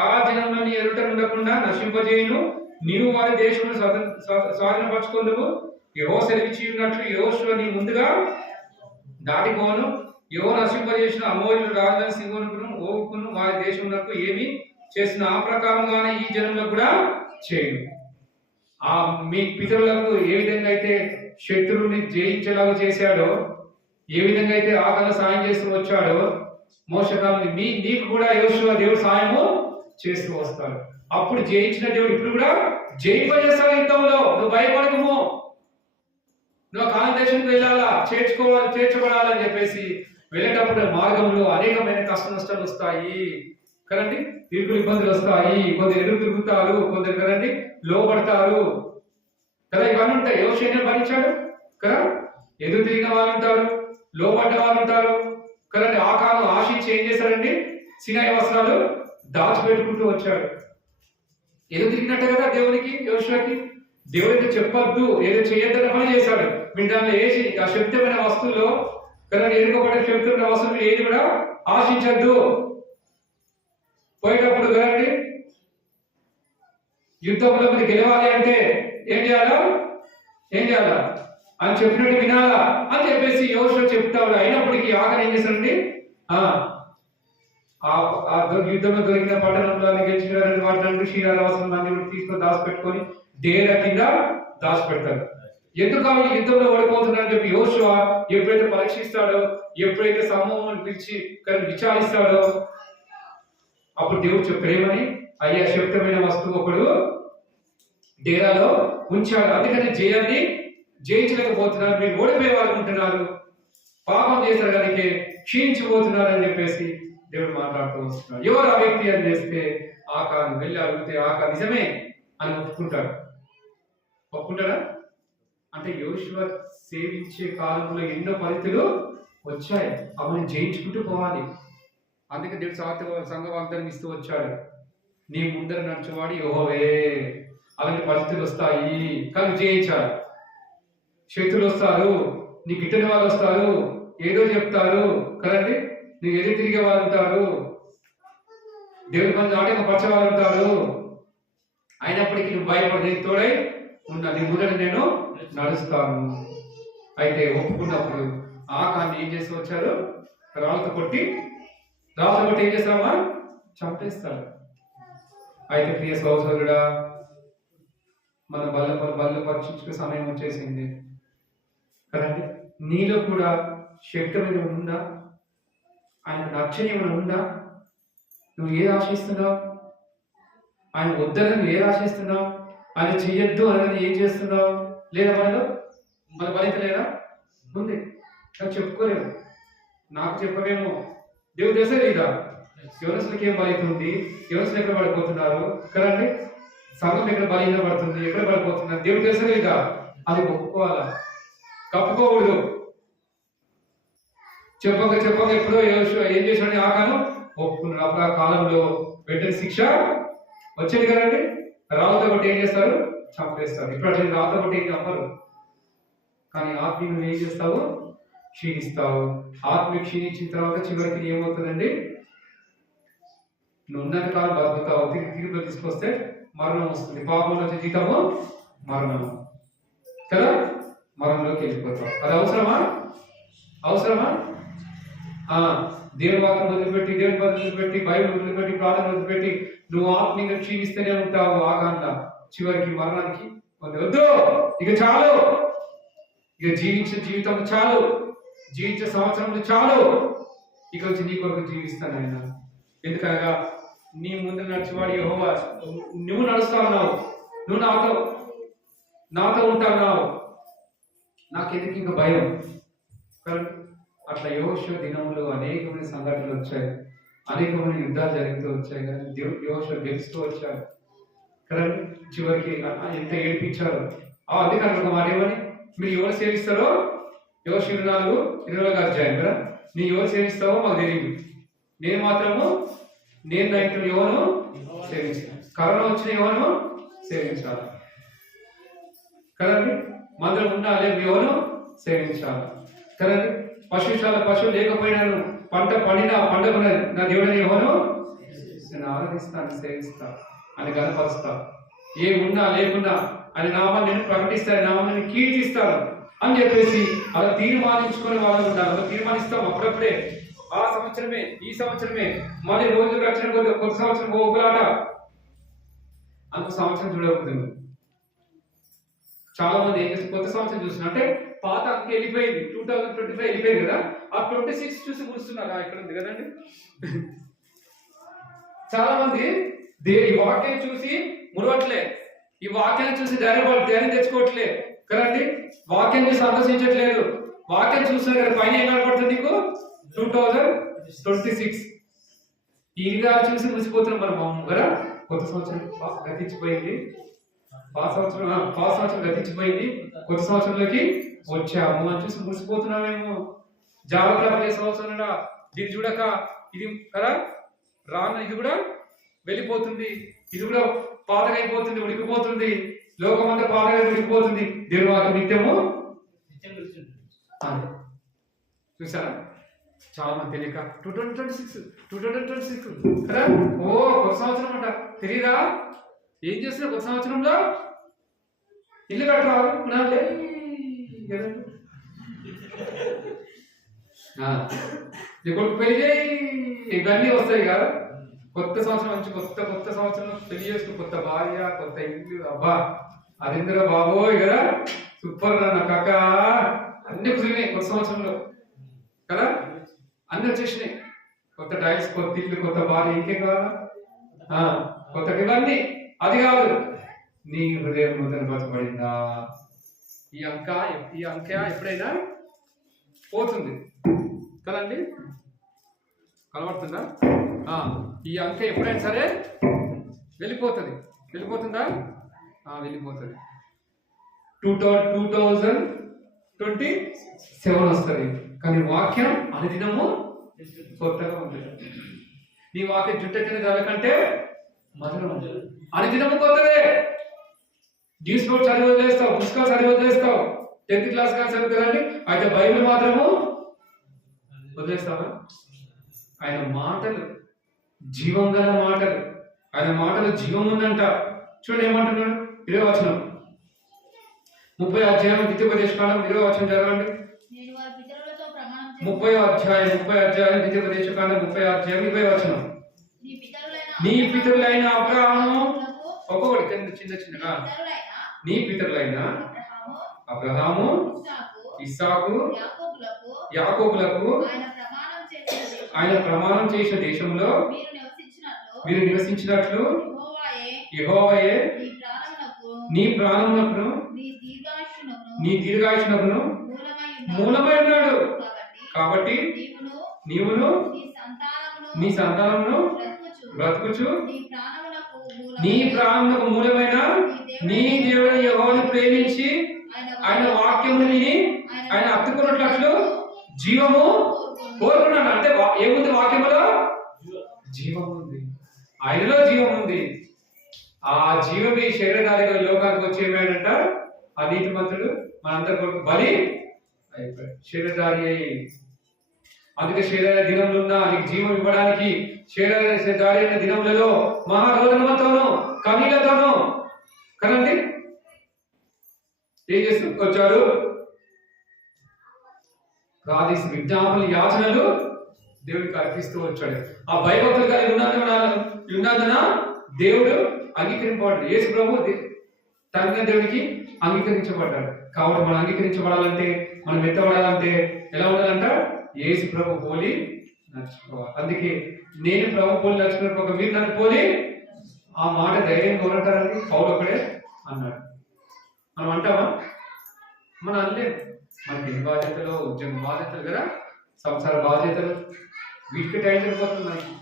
ఆ జనంలో నీ ఎదుట ఉండకుండా నశింపజేయును, నీవు వారి దేశంలో స్వాధీనపరచుకుందువు. యెహోవా సెలవిచ్చి ఉన్నట్లు యోషువ నీ ముందుగా దాటిపోను. యెహోవా నశింపజేసిన అమోరీయుల రాజధాని సీహోనుకును ఓగుకును వారి దేశంలో ఏమి చేసిన ఆ ప్రకారంగానే ఈ జనంలో కూడా చేయను. మీ పితరులకు ఏ విధంగా అయితే శత్రువుని జయించేలాగా చేశాడో, ఏ విధంగా అయితే ఆకలి సాయం చేస్తూ వచ్చాడో మోసకాలం నీకు కూడా యోషువ దేవుడు సాయము చేస్తూ వస్తాడు. అప్పుడు జయించిన దేవుడు ఇప్పుడు కూడా జయింపజేస్తాడు యుద్ధంలో. నువ్వు భయపడకము, నువ్వు కాని దేశానికి వెళ్ళాలా, చేర్చబడాలని చెప్పేసి వెళ్ళేటప్పుడు మార్గంలో అనేకమైన కష్ట నష్టాలు వస్తాయి కదండి. ఇరుకులు ఇబ్బందులు వస్తాయి, కొందరు ఎదురు తిరుగుతారు, కొందరు కదండి లోపడతారు కదా. ఇవన్నీ ఉంటాయి. యోషువ భరించాడు కదా. ఎదురు తిరిగిన వాళ్ళు ఉంటారు, లోపడ్డ వాళ్ళు ఉంటారు కదండి. ఆ కాలం ఆశించి ఏం చేశారండి? సినాయి వస్త్రాలు దాచిపెట్టుకుంటూ వచ్చాడు. ఏదో తిరిగినట్టే కదా దేవునికి, యోషువకి. దేవుడు ఏదో చెప్పొద్దు, ఏదో చేయొద్దన్న పని చేశాడు. మీరు దానిలో వేసి ఆ శబ్దమైన వస్తువులో కదా, ఎదుర్కోబడే శబ్దమైన వస్తువులు ఏది కూడా ఆశించద్దు. పోయేటప్పుడు కదండి యుద్ధంలో మీరు గెలవాలి అంటే ఏం చేయాలా అని చెప్పినట్టు వినాలా అని చెప్పేసి యోషువ చెప్తాడు. అయినప్పటికీ ఆఖరి ఏం చేశాడండి, యుద్ధంలో దొరికిన పట్టణంలో గెలిచిన వాటిని శ్రీరావాసం అన్ని తీసుకొని దాచిపెట్టుకొని డేరా కింద దాచిపెడతాడు. ఎందుకు ఆ యుద్ధంలో ఓడిపోతున్నాడని చెప్పి యోషువ ఎప్పుడైతే పరీక్షిస్తాడో, ఎప్పుడైతే సమూహం పిలిచి విచారిస్తాడో, అప్పుడు దేవుడు చెప్పేమని, అయ్యా శక్తమైన వస్తువు ఒకడు డేరాలో ఉంచాడు, అందుకని జయాన్ని జయించలేకపోతున్నారు, మీరు ఓడిపోయే అనుకుంటున్నారు, పాపం చేశారు కనుక క్షీణించిపోతున్నారు అని చెప్పేసి దేవుడు మాట్లాడుతూ వస్తున్నాడు. ఎవరు ఆ వ్యక్తి అని చేస్తే ఆకాను వెళ్ళి అడిగితే ఆకా నిజమే అని ఒప్పుకుంటాడా అంటే యోషువ సేవించే కాలంలో ఎన్నో పరిస్థితులు వచ్చాయి, అవన్నీ జయించుకుంటూ పోవాలి. అందుకే దేవుడు సంఘ వాగ్దానం ఇస్తూ వచ్చాడు, నీ ముందర నడిచేవాడు యెహోవే. అలాంటి పరిస్థితులు వస్తాయి కానీ జయించాలి. శత్రులు వస్తారు, నీ గిట్టని వాళ్ళు వస్తారు, ఏదో చెప్తారు కదండి, నువ్వు ఎదురు తిరిగే వాళ్ళు ఉంటారు, దేవుడి మంది ఆటంకపరిచే వాళ్ళు ఉంటారు. అయినప్పటికీ నువ్వు భయపడి తోడై ఉన్నా, నీ ముందర నేను నడుస్తాను. అయితే ఒప్పుకున్నప్పుడు ఆకాన్ని ఏం చేసి వచ్చారు, రాళ్ళతో కొట్టి ఏం చేస్తామా, చంపేస్తాడు. అయితే ప్రియ సహోదరుడా, మన బల్ల పరీక్షించుకునే సమయం వచ్చేసింది కదండి. నీలో కూడా శక్తి ఏమైనా ఉందా, ఆయన నచ్చని ఏమైనా ఉందా? నువ్వు ఏది ఆశిస్తున్నావు? ఆయన వద్దని నువ్వు ఏది ఆశిస్తున్నావు? ఆయన చెయ్యొద్దు అనేది ఏం చేస్తున్నావు? లేదా మన బలిత లేదా ఉంది, నాకు చెప్పుకోలేము, నాకు చెప్పవేమో, దేవుడు చేసే లేదా? యోనసులకి ఏం బలిత ఉంది, యోనసులు ఎక్కడ పడిపోతున్నారు కదండి, సంఘం ఎక్కడ బలహీన పడుతుంది, ఎక్కడ పడిపోతున్నారు, దేవుడు చేసే లేదా? అది ఒప్పుకోవాలా, కప్పుకోకూడదు. చెప్పక ఎప్పుడో ఏం చేశాడని ఆకాను ఒప్పుకున్నాడు. అప్పుడు ఆ కాలంలో వెంటనే శిక్ష వచ్చేది కదండి, రాళ్ళతో కొట్టి ఏం చేస్తారు, చంపేస్తారు. ఇప్పుడు అట్లా రాళ్ళతో కొట్టి ఏం చంపరు, కానీ ఆత్మీయ నువ్వు ఏం చేస్తావు, క్షీణిస్తావు. ఆత్మీయ క్షీణించిన తర్వాత చివరికి ఏమవుతుందండి, నువ్వు ఉన్నత కాలం బతుకుతావు, తీర్పులో తీసుకొస్తే మరణం వస్తుంది. పాపంలో వచ్చే జీతము మరణం కదా, మరణంలోకి వెళ్ళిపోతావు. అది అవసరమా? దేవుని వాక్యం వదిలిపెట్టి, దేవుని పదం వదిలిపెట్టి, బైబిల్ వదిలిపెట్టి, ప్రార్థన వదిలిపెట్టి నువ్వు ఆత్మీయంగా క్షీణిస్తూనే ఉంటావు. ఆకాండ చివరికి మరణానికి వద్దు, ఇక చాలు, ఇక జీవించే జీవితం చాలు, జీవించే సంవత్సరం చాలు, ఇక వచ్చి నీ కొరకు జీవిస్తాను ఆయన. ఎందుకనగా నీ ముందు నడిచేవాడు యెహోవా, నువ్వు నడుస్తా ఉన్నావు, నువ్వు నాతో ఉంటావు, నాకెందుకు ఇంకా భయం. అట్లా యోషువ దినంలో అనేకమైన సంఘటనలు వచ్చాయి, అనేకమైన యుద్ధాలు జరుగుతూ వచ్చాయి, కానీ యోషువ గెలుస్తూ వచ్చాడు కదండి. చివరికి ఎంత ఏడిపించారు. అందుకని ఒక మాట ఏమని, మీరు ఎవరు సేవిస్తారో, యోషువ 24 అధ్యాయం కదా, నీ ఎవరు సేవిస్తావో మాకు తెలియదు, నేను నైట్లు ఎవరు సేవించాను, కరోనా వచ్చిన ఎవరు సేవించాలి కదండి, మందులు ఉన్నా లేదు ఎవరు సేవించాలి కదండి. పశువు లేకపోయినాను, పంట పండినా పండగ నా దేవుడిని ఎవరు నేను ఆరాధిస్తాను, సేవిస్తాను అని గనపరుస్తా. ఏ ఉన్నా లేకున్నా అని నామాన్ని నేను ప్రకటిస్తాను, నామాన్ని కీర్తిస్తాను అని చెప్పేసి అలా తీర్మానించుకునే వాళ్ళు ఉంటారు. అలా తీర్మానిస్తాం అప్పుడప్పుడే, ఆ సంవత్సరమే ఈ సంవత్సరమే, మళ్ళీ రోజు రక్షణ కొత్త సంవత్సరం ఒకలాట, అంత సంవత్సరం చూడబోతుంది. చాలా మంది ఏం చేస్తారు, కొత్త సంవత్సరం చూస్తున్నారు అంటే పాత అంక వెళ్ళిపోయింది, 2025 వెళ్ళిపోయింది కదా, ఆ 26 చూసి కూర్చున్నారు. ఇక్కడ ఉంది కదండి, చాలా మంది ఈ వాక్యం చూసి మురవట్లే, ఈ వాక్యాన్ని చూసి ధైర్యం తెచ్చుకోవట్లే కదండి, వాక్యం చూసి సంతోషించట్లేదు. వాక్యం చూస్తున్నారు కదా, పైన ఏం కనపడుతుంది నీకు, 2026 ఈ గారు చూసి మురిసిపోతున్నాం మన మామూలు కదా. కొత్త సంవత్సరం గతించిపోయింది, పాత సంవత్సరం గతించిపోయింది, కొత్త సంవత్సరంలోకి వచ్చాము అని చూసి మురిసిపోతున్నామేమో. జాగ్రత్త సంవత్సరం దీన్ని చూడక ఇది కదా రాన్న, ఇది కూడా వెళ్ళిపోతుంది. ఇది కూడా పాతగా అయిపోతుంది, ఉడికిపోతుంది. లోకమంతా పాతగా ఉడికిపోతుంది. దేవుని వాక్యం నిత్యము అదే. చూసారా, చాలా మంది తెలియక 2026 కదా, ఓ కొత్త సంవత్సరం అంట. తెలియదా ఏం చేస్తున్నా? కొత్త సంవత్సరంలో ఇల్లు కట్టరాదు కొడుకు పెళ్లి చేయి, ఇవన్నీ వస్తాయి కదా. కొత్త సంవత్సరం నుంచి కొత్త సంవత్సరం పెళ్లి చేసుకుని కొత్త భార్య, కొత్త ఇల్లు, అబ్బా అది ఎందుకు బాబోయ్ కదా, సూపర్ నా కాక. అన్ని కుదిరినాయి కొత్త సంవత్సరంలో కదా, అన్ని వచ్చేసినాయి. కొత్త టైల్స్, కొత్త ఇల్లు, కొత్త భార్య, ఇంకేం కావాలా? కొత్త ఇవన్నీ. అది కాదు, నీ హృదయం ముద్రించబడిందా? ఈ అంక ఎప్పుడైనా పోతుంది కదండి, కనబడుతుందా? ఈ అంక ఎప్పుడైనా సరే వెళ్ళిపోతుందా? వెళ్ళిపోతుంది. 2027 వస్తుంది. కానీ వాక్యం అనుదినము కొత్తగా ఉంటుంది. నీ వాక్యం చుట్టెత్తిన దానికంటే మధురం. అనుదినము కొత్తదే. న్యూస్ పేపర్ చదివి వదిలేస్తావు, పుస్తకాలు చదివి వదిలేస్తావు. 10th క్లాస్ కానీ చదువుతారండి, అయితే బైబిల్ మాత్రము వదిలేస్తావా? ఆయన మాటలు జీవం గల మాటలు, ఆయన మాటలు జీవం ఉందంట. చూడండి ఏమంటున్నాడు, 20వ వచనం, 30వ అధ్యాయం ద్వితీయోపదేశకాండం 20వ వచనం చదవండి. 30వ అధ్యాయం ద్వితీయోపదేశకాండం 30వ అధ్యాయం 20వ వచనం. నీ పితరులైన అబ్రహాము, ఒక్కొక్కటి కింద చిన్నగా, నీ పితరులైన అబ్రహాము, ఇస్సాకు, యాకోబులకు ఆయన ప్రమాణం చేసిన దేశంలో మీరు నివసించినట్లు యెహోవాయే నీ ప్రాణమునకును నీ దీర్ఘాయుష్నకును మూలమై ఉన్నాడు. కాబట్టి నీవును నీ సంతానమును బ్రతుకుచు నీ ప్రాణమునకు మూలమైన నీ దేవుడు యెహోవాను ప్రేమించి ఆయన వాక్యమును విని ఆయన హత్తుకున్నట్లు జీవము కోరుకున్నాడు. అంటే ఏముంది వాక్యములో? జీవం ఉంది, ఆయనలో జీవం ఉంది. ఆ జీవం ఈ శరీరధారిగా లోకానికి వచ్చి ఏమైందంట, ఆ నీతిమంతుడు మనందరి కొరకు బలి అయిపోయాడు, శరీరధారి అయి. అందుకే శరీర దినములు ఉన్న నీకు జీవం ఇవ్వడానికి శరీరధారి అయిన దినములలో మహారోదనతోనూ కన్నీళ్లతోనూ కదండి ఏం చేస్తూ వచ్చాడు, ప్రార్థిస్తూ విజ్ఞాపనలు, యాచనలు దేవుడికి అర్పిస్తూ వచ్చాడు. ఆ భయభక్తులు కలిగి ఉన్నందున దేవుడు అంగీకరింపబడ్డాడు. యేసు ప్రభు తండ్రి దేవుడికి అంగీకరించబడ్డాడు. కాబట్టి మనం అంగీకరించబడాలంటే, మనం ఎత్తబడాలంటే ఎలా ఉండాలంట? యేసు ప్రభు పోలి నడుచుకోవాలి. అందుకే నేను ప్రభు పోలి నడుచుకున్న మీరు నన్ను పోలి, ఆ మాట ధైర్యంగా ఎవరంటారండి? పౌలు ఒకడే అన్నాడు. మనం అంటామా? మనం అనలేము. మనకి ఎన్ని బాధ్యతలు, ఉద్యోగ బాధ్యతలు కదా, సంసార బాధ్యతలు, వీటికి టైం సరిపోతుంది మనకి.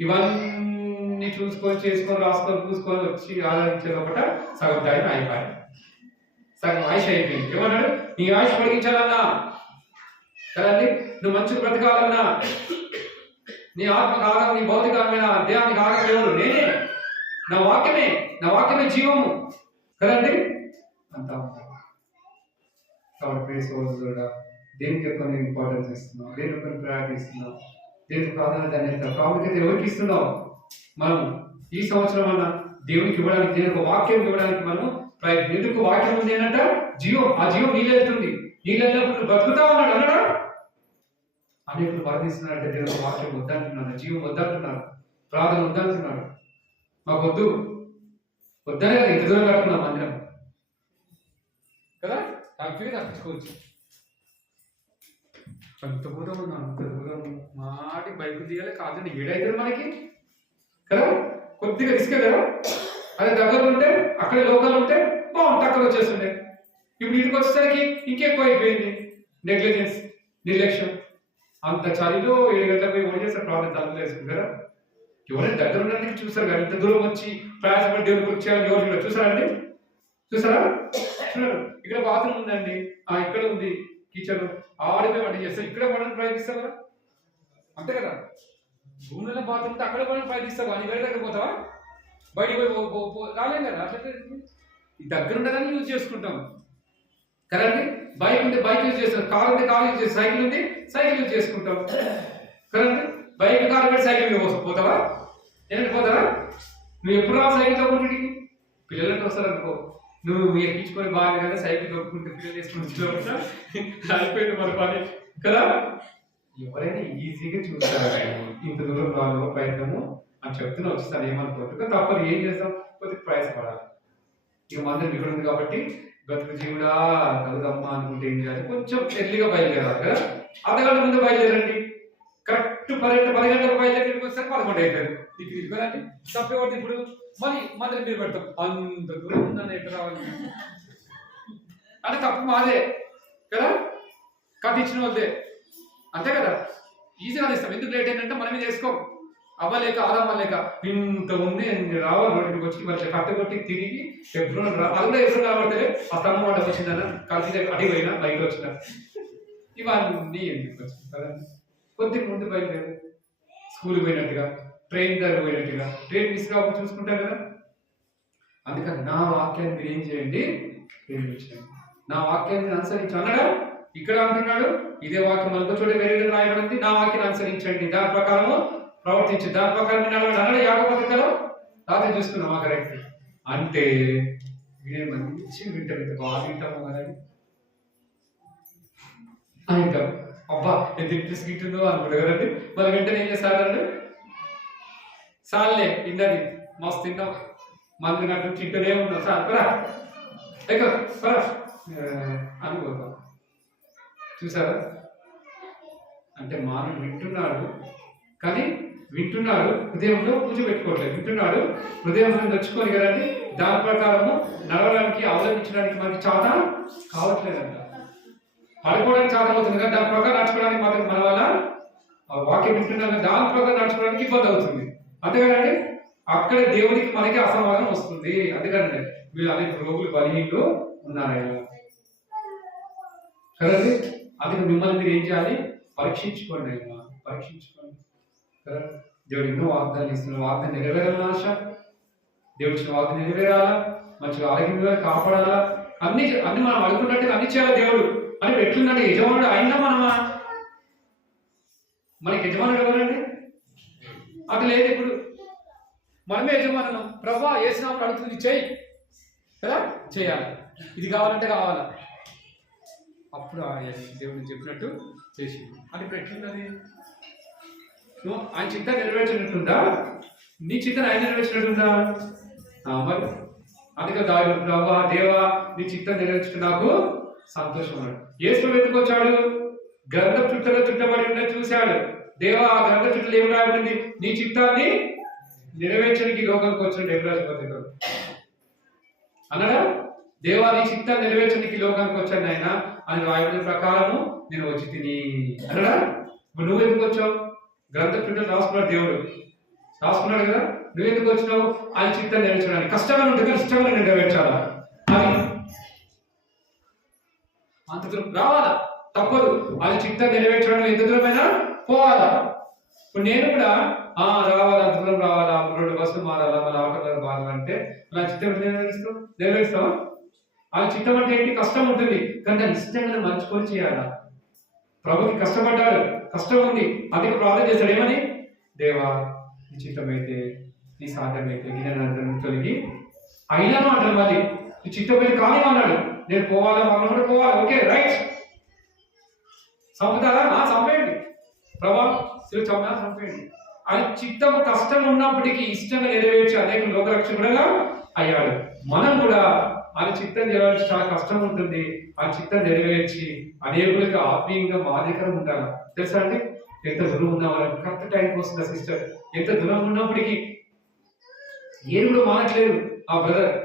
ఇవన్నీ చూసుకొని చేసుకొని రాసుకొని చూసుకొని వచ్చి ఆలోచించే లోపల సగం టైం అయిపోయింది, సగం ఆయుష్ అయిపోయింది. ఏమన్నాడు? నీ ఆయుష్ పొడిగించాలన్నా కదండి, నువ్వు మంచి బ్రతకాలన్నా, నీ ఆత్మకు ఆగం, నీ భౌతికమైన దేహానికి ఆగం ఎవరు? నేనే, నా వాక్యమే జీవము కదండి అంతా. కాబట్టి కూడా దేనికి ఎక్కువ ఇంపార్టెన్స్ ఇస్తున్నావు, దేనికి ఎక్కువ ప్రయారిటీ ఇస్తున్నావు, దేనికి ప్రాధాన్యత అనేది ప్రాముఖ్యత ఎవరికి ఇస్తున్నావు? మనం ఈ సంవత్సరం అన్న దేవునికి ఇవ్వడానికి, దేనికి వాక్యం ఇవ్వడానికి మనం ప్రయత్నం. ఎందుకు? వాక్యం ఉంది ఏంటంట జీవం. ఆ జీవం నీళ్ళెళ్తుంది, నీళ్ళెళ్ళినప్పుడు బతుకుతా ఉన్నాడు అన్నాడా? అనేకులు ప్రార్థిస్తున్నారంటే దేవునికి వాక్యం వద్దంటున్నాడు, జీవం వద్దంటున్నాడు, ప్రార్థన వద్దంటున్నాడు. మాకు వద్దనే కదా ఇంత దూరం కట్టుకున్నాం మందిరం కదా, హ్యాపీగా తప్పించుకోవచ్చు. అంత దూరం ఉన్నాం, అంత దూరం మాటి బైక్ తీయాలి కాదండి, ఏడైతుంది మనకి కదా, కొద్దిగా రిస్క్ కదా. అదే దగ్గర ఉంటే, అక్కడ లోకల్ ఉంటే బాగుంటుంది, అక్కడ వచ్చేస్తుండే. ఇప్పుడు ఇంటికి వచ్చేసరికి ఇంకెక్కువ అయిపోయింది నెగ్లిజెన్స్, నిర్లక్ష్యం. అంత చలిలో 7 గంటలకు పోయి ఓడి చేస్తారు, ప్రార్థన తలుపులు వేసుకుంటారా? ఎవరైనా దగ్గర ఉండడానికి చూస్తారు కానీ ఇంత దూరం వచ్చి ప్రయాసపడి దేవుడి గురించి చేయాలని ఎవరు చూడారు? చూసారండి? చూసారా? చూడరు. ఇక్కడ బాత్రూమ్ ఉందండి, ఇక్కడ ఉంది కిచెన్, ఆడిపోయి వంట చేస్తారు, ఇక్కడ వండడానికి ప్రయత్నిస్తారు కదా, అంతే కదా. భూమిలో బాత్రూమ్ ఉంటే అక్కడ కూడా బయట ఇస్తావా? నీ వేరే దగ్గర పోతావా? బయటికి పోయి రాలేం కదా. అట్లా దగ్గర ఉండదని యూజ్ చేసుకుంటాం కదండి. బైక్ ఉంటే బైక్ యూజ్ చేస్తాం, కార్ ఉంటే కార్ యూజ్ చేస్తాం, సైకిల్ ఉంటే సైకిల్ యూజ్ చేసుకుంటాం కదండి. బైక్ కార్ పెట్టి సైకిల్ మీద పోతావా? ఏంటంటే పోతారా? నువ్వు ఎప్పుడు రా సైకిల్ తగ్గుంటే పిల్లలంటే వస్తారు అనుకో, నువ్వు ఎక్కించుకొని బాగా కదా సైకిల్ తొక్కుంటే పిల్లలు వేసుకుని అయిపోయింది మన పని కదా. ఎవరైనా ఈజీగా చూస్తారు ఇంత దూరం రావాలో ప్రయత్నము అని చెప్తున్నా వచ్చిస్తాను ఏమనుకోవద్దు. తప్పదు, ఏం చేస్తాం, కొద్దిగా ప్రయాసపడాలి. ఇక మందిరం ఇక్కడ ఉంది కాబట్టి బతుకు జీవుడా తగుదమ్మా అనుకుంటే ఏం చేయాలి, కొంచెం ఎర్లీగా బయలుదేరాలి కదా. అర్ధగంట ముందు బయలుదేరండి, కరెక్ట్ 10 గంటలకు బయలుదేరికి వస్తే 11 అవుతుంది. ఇది కదండి తప్పేవాడు. ఇప్పుడు మళ్ళీ మందిరం మీరు పెడతాం, అంత దూరం ఉందని ఎట్లా రావాలి అంటే తప్పు మాదే కదా, కట్టించిన వాళ్ళదే అంతే కదా. ఈజీగా ఇస్తాం. ఎందుకు లేట్ అయిందంటే మనమే చేసుకోం, అవ్వలేక ఆదమ్మలేక ఇంత ఉంది రావాలి రోడ్డుకి వచ్చి మళ్ళీ కట్టగొట్టి తిరిగి ఎప్పుడు అది కూడా ఎప్పుడు కనబడితే ఆ స్తంభం వాటి వచ్చిందన్న కలిసి అడిగి పోయినా బయట వచ్చిన ఇవన్నీ ఎందుకు వచ్చింది కదండి. కొద్ది ముందు బయలుదేరు, స్కూల్కి పోయినట్టుగా, ట్రైన్ దగ్గర పోయినట్టుగా, ట్రైన్ మిస్ కాకుండా చూసుకుంటారు కదా. అందుకని నా వాక్యాన్ని మీరు ఏం చేయండి, ప్రేమించండి. నా వాక్యాన్ని అనుసరించి అన్నాడా ఇక్కడ అంటున్నాడు. ఇదే వాక్యం మరొక చోట వేరే రాయబడింది, నా వాక్యాన్ని అనుసరించండి, దాని ప్రకారము ప్రవర్తించి దాని ప్రకారం అన్నాడు. యాగపత్రికలో రాత్రి చూసుకున్నాం ఆ కరెక్ట్ అంటే వీడే మంచి వింటాం, ఇంత బాగా వింటాము కదండి. ఇంకా అబ్బా ఎంత ఇంట్రెస్ట్ గిట్టుందో అనుకుంటా కదండి. మరి వెంటనే ఏం చేస్తారండి, సార్లే ఇన్నది మస్తు తింటాం, మంది నట్టు తింటూనే ఉన్నాం, సార్ పరా పరా అనుకోతాం. చూసారా అంటే మానవుడు వింటున్నాడు కానీ వింటున్నాడు, హృదయంలో పూజ పెట్టుకోవట్లేదు. వింటున్నాడు, హృదయంలో నచ్చుకొని కదండి. దాని ప్రకారము నడవడానికి అవలంబించడానికి మనకి చాలా కావట్లేదంట. పడుకోవడానికి చాలా అవుతుంది కదా, దాని ప్రకారం నడుచుకోవడానికి మాత్రం మన వల్ల వాక్యం వింటున్నాను, దాని ప్రకారం నడుచుకోవడానికి ఇబ్బంది అవుతుంది. అంతేకాదండి అక్కడ దేవుడికి మనకి అసమాధానం వస్తుంది. అందుకనండి మీరు అనేక రోగులు బలహీనలు ఉన్నారయ్యా కదండి. అందుకే మిమ్మల్ని మీరు ఏం చేయాలి, పరీక్షించుకోండి అయ్యా, పరీక్షించుకోండి కదా. దేవుడు ఎన్నో వాగ్దానాలు ఇస్తున్న వాగ్దానం నెరవేరాలని ఆశ, దేవుడు ఇచ్చిన వాగ్దానం నెరవేరాలా, మంచిగా ఆరోగ్యంగా కాపాడాలా, అన్ని మనం అనుకున్నట్టుగా అన్ని చేయాలి దేవుడు అని ఎట్లుందంటే యజమానుడు అయినా మనకి యజమానుడు ఎవరండి, అది లేదు. ఇప్పుడు మనమే యజమానులం. ప్రభా వేసినప్పుడు అడుగుతుంది చేయి కదా, చేయాలి, ఇది కావాలంటే కావాలా, అప్పుడు దేవుడు చెప్పినట్టు చేసి. అంటే ఇప్పుడు ఎట్లున్నది, నువ్వు ఆయన చింత నెరవేర్చినట్టుందా, నీ చింతను ఆయన నెరవేర్చినట్టుందా? మరి అందుకే ప్రభా దేవా నీ చింత నెరవేర్చుకు నాకు సంతోషం అన్నాడు. యేసు ఎందుకు వచ్చాడు, గ్రంథ చుట్టలో చుట్టబడి ఉన్నది చూశాడు. దేవా ఆ గ్రంథ చుట్టలు ఏమి రాయబడింది, నీ చిత్తాన్ని నెరవేర్చడానికి లోకానికి వచ్చిన ఎబ్రాజు పత్రికలు అన్నాడా. దేవా నీ చిత్తాన్ని నెరవేర్చడానికి లోకానికి వచ్చాను ఆయన అని రాయబడిన ప్రకారము నేను వచ్చి తిని అన్నాడా. నువ్వు ఎందుకు వచ్చావు, గ్రంథ చుట్టలు రాసుకున్నాడు దేవుడు, రాసుకున్నాడు కదా. నువ్వెందుకు వచ్చినావు, ఆయన చిత్తాన్ని నెరవేర్చడానికి. కష్టంగా ఉంటుంది, ఇష్టంగా నెరవేర్చాలా, అది అంత దూరం రావాలా, తప్పదు. అది చిత్తాన్ని నెరవేర్చడానికి ఎంత దూరమైనా పోవాలా. ఇప్పుడు నేను కూడా రావాలా, దూరం రావాలా, 2 బస్సులు మారాలా, మళ్ళీ ఆటోలో మారాలంటే నా చిత్తం నెరవేరుస్తావా? ఆ చిత్తం అంటే ఏంటి, కష్టం ఉంటుంది కానీ దాన్ని ఇష్టంగా మంచుకొని చేయాలా. ప్రభుకి కష్టపడ్డాడు, కష్టం ఉంది, అందుకే ప్రార్థన చేస్తాడు. ఏమని, దేవా నీ చిత్తమైతే నీ సాధ్యమైతే గిన్నె తొలగి అయినాను అంటాడు. మళ్ళీ నీ చిత్తమైతే కానీ అన్నాడు. నేను పోవాలా, మనం పోవాలి, ఓకే రైట్, చంపుతారా, చంపేయండి ప్రభా, చంపేయండి. అది చిత్తం కష్టం ఉన్నప్పటికీ ఇష్టంగా నెరవేర్చి అనేక లోకరక్షకుడుగా అయ్యాడు. మనం కూడా ఆయన చిత్తం నెరవేర్చి చాలా కష్టం ఉంటుంది, ఆ చిత్తం నెరవేర్చి అనేకులకి ఆత్మీయంగా మాదిరికరం ఉండాలి. తెలుసా అండి, ఎంత దూరం ఉన్నామని కరెక్ట్ టైంకి వస్తుంది సిస్టర్. ఎంత దూరం ఉన్నప్పటికీ ఏది కూడా మానట్లేదు ఆ బ్రదర్.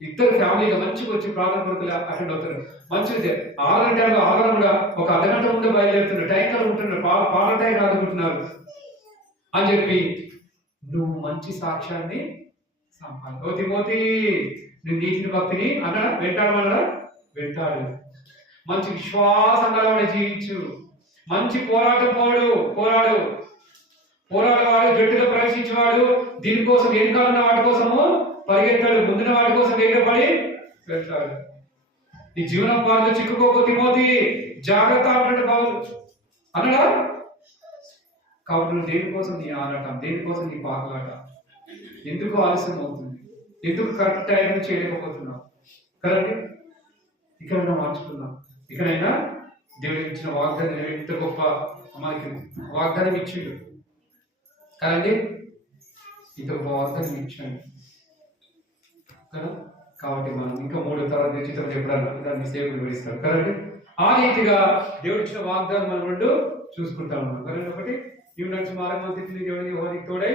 ఇద్దరు ఫ్యామిలీగా మంచిగా వచ్చి ప్రార్థన కొడుకులు అటెండ్ అవుతారు. మంచిగా 6 గంటలు 6 కూడా ఒక అర్ధగంట ముందే బయలుదేరుతున్నారు, టైంలో ఉంటున్నారు, పాల టైం ఆదుకుంటున్నారు అని చెప్పి నువ్వు మంచి సాక్ష్యాన్ని సంపాదించు. తిమోతి నువ్వు నీతిని భక్తిని అన్నాడా, వెంటాడమన్నాడా, వెంటాడు. మంచి విశ్వాసం కలవాడి జీవించు, మంచి పోరాడు. పోరాడేవాడు, జట్టులో ప్రవేశించేవాడు, దీనికోసం వెనుకాలన్న వాటి కోసము పరిగెత్తాడు, ముందున్న వాటి కోసం వేగపడి వెళ్తాడు. ఈ జీవనోపాధిలో చిక్కుకోకు తిమోతి, జాగ్రత్త అంటాడు పౌలు అన్నాడా? కాబట్టి నువ్వు దేనికోసం నీ ఆరాటం, దేనికోసం నీ పాకలాట, ఎందుకు ఆలస్యం అవుతుంది, ఎందుకు కరెక్ట్ టైం చేయలేకపోతున్నావు కదండి? ఇక్కడైనా మార్చుకున్నాం, ఇక్కడైనా దేవుడు ఇచ్చిన వాగ్దానం ఎంత గొప్ప మనకి వాగ్దానం ఇచ్చిండు కదండి, ఇంత గొప్ప వాగ్దానం ఇచ్చాడు కదా. కాబట్టి మనం ఇంకా 3వ తరగతి చిత్రం ఎప్పుడన్నా దాన్ని సేవలు వివరిస్తారు కదండి. ఆ రీతిగా దేవుడు ఇచ్చిన వాగ్దానం మనం రెండు చూసుకుంటా ఉన్నాం కదండి. ఒకటి ఇవి నడిచి మారమని దేవుడికి ఎవరికి తోడై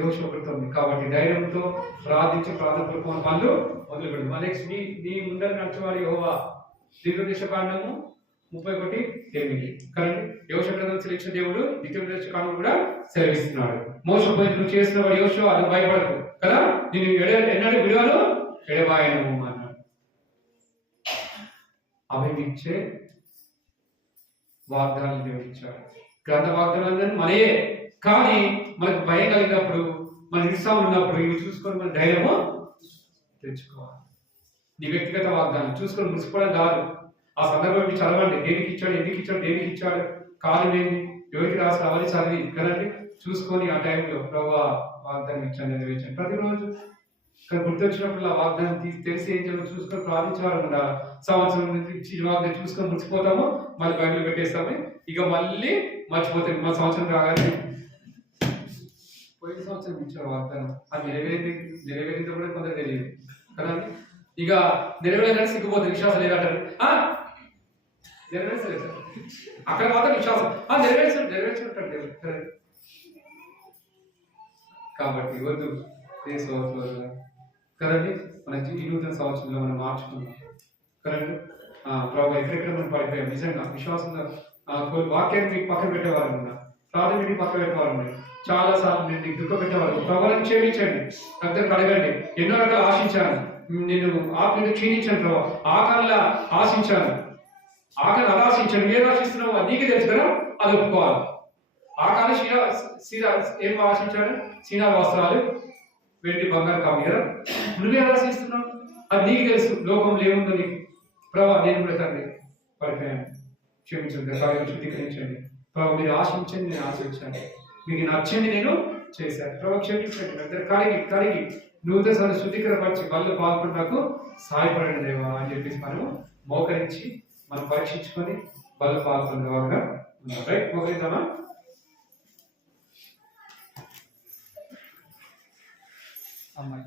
యోషపడుతుంది. కాబట్టి ధైర్యంతో ప్రార్థించి ప్రార్థన పనులు మొదలు పెడతాం. నెక్స్ట్ నీ ముందర నడిచేవాడు యెహోవా, ద్వితీయోపదేశకాండము 31:8 కదండి. యోషగ్రంథం సెలక్షణ దేవుడు ద్వితీయోపదేశకాండం కూడా సెలవిస్తున్నాడు. మోసపోయి నువ్వు చేసిన వాడు యోషువ, అది భయపడకు కదా, నేను ఎన్నడూ విడువను ఎడబాయను అన్నాడు. అవి ఇచ్చే వాగ్దానాలు దేవుడు ఇచ్చాడు. గ్రంథ వాగ్దానాలు మనయే, కానీ మనకు భయం కలిగినప్పుడు, మన నిరుత్సాహం ఉన్నప్పుడు ఇవి చూసుకొని మన ధైర్యము తెచ్చుకోవాలి. నీ వ్యక్తిగత వాగ్దానం చూసుకొని మురిసిపోవడం కాదు. ఆ సందర్భం చదవండి, దేనికి ఇచ్చాడు, ఎందుకు ఇచ్చాడు, దేనికి ఇచ్చాడు, కారణం ఏంటి, ఎవరికి రాసిన అవన్నీ చదివి కదండి చూసుకొని ఆ టైంలో ప్రభువా వాగ్దానం ఇచ్చాను నెరవేర్చాను. ప్రతిరోజు ఇక్కడ గుర్తొచ్చినప్పుడు ఆ వాగ్దానం తెలిసి ఏం చేయాలో చూసుకొని ప్రార్థించేవారు కూడా. సంవత్సరం నుంచి ఇచ్చి వాగ్దానం చూసుకొని మురిసిపోతాము, మళ్ళీ బయటలో పెట్టేస్తాము, ఇక మళ్ళీ మర్చిపోతాం. మన సంవత్సరం రాగానే పోయిన సంవత్సరం ఇచ్చారు వాగ్దానం, అది నెరవేరిందో కూడా కొందరు తెలియదు కదా. ఇక నెరవేరని సిగ్గుపోతుంది, విశ్వాసం లేదంటారు, నెరవేర్చలేదు అక్కడ మాత్రం విశ్వాసం, నెరవేర్చుంటాడు. కాబట్టి వద్దు కదండి. మన ఈ నూతన సంవత్సరంలో మనం మార్చుకుందాం కదండి. ప్రభావ ఎక్కడెక్కడ మనం పడిపోయాం నిజంగా విశ్వాసంగా. వాక్యాన్ని మీకు పక్కన పెట్టేవారు ఉన్నారు, ప్రార్థన మీకు పక్కన పెట్టేవారు ఉన్నారు, చాలా సార్లు నేను నీకు దుఃఖ పెట్టేవారు. ప్రభావాన్ని క్షమించండి, దగ్గర కడగండి. ఎన్నో రకాలు ఆశించాను, నేను ఆత్మని క్షీణించాను ప్రభావ, ఆకలిలా ఆశించాను, ఆకలి అదాశించాను. ఏం ఆశిస్తున్నావు అది నీకు తెలుసు కదా, అది ఒప్పుకోవాలి. ఆకలి ఏం ఆశించాడు, సీనా వస్త్రాలు, వెండి బంగారు కాదు కదా, నువ్వే ఆశిస్తున్నావు, అది నీకు తెలుసు. లోకంలో ఏముందో నీకు. ప్రభావ నేను కూడా తండ్రి పడిపోయాను, క్షమించండి, కార్యం శుద్ధీకరించండి ప్రభావ. మీరు ఆశించండి, నేను ఆశించాను, మీకు నచ్చింది నేను చేశాను ప్రభావ, క్షమించండి. అందరు కడిగి నూతన శుద్ధీకరపరిచి వాళ్ళు పాల్గొని నాకు సహాయపడండి దేవా అని చెప్పేసి మనము మోకరించి మనం పరీక్షించుకొని వాళ్ళు పాల్గొనే వాళ్ళగా ఉన్నాం. రైట్, మోకరిద్దామా? అమ్మాయి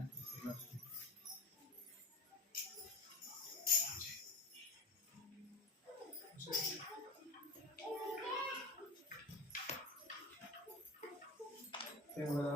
దేవుడా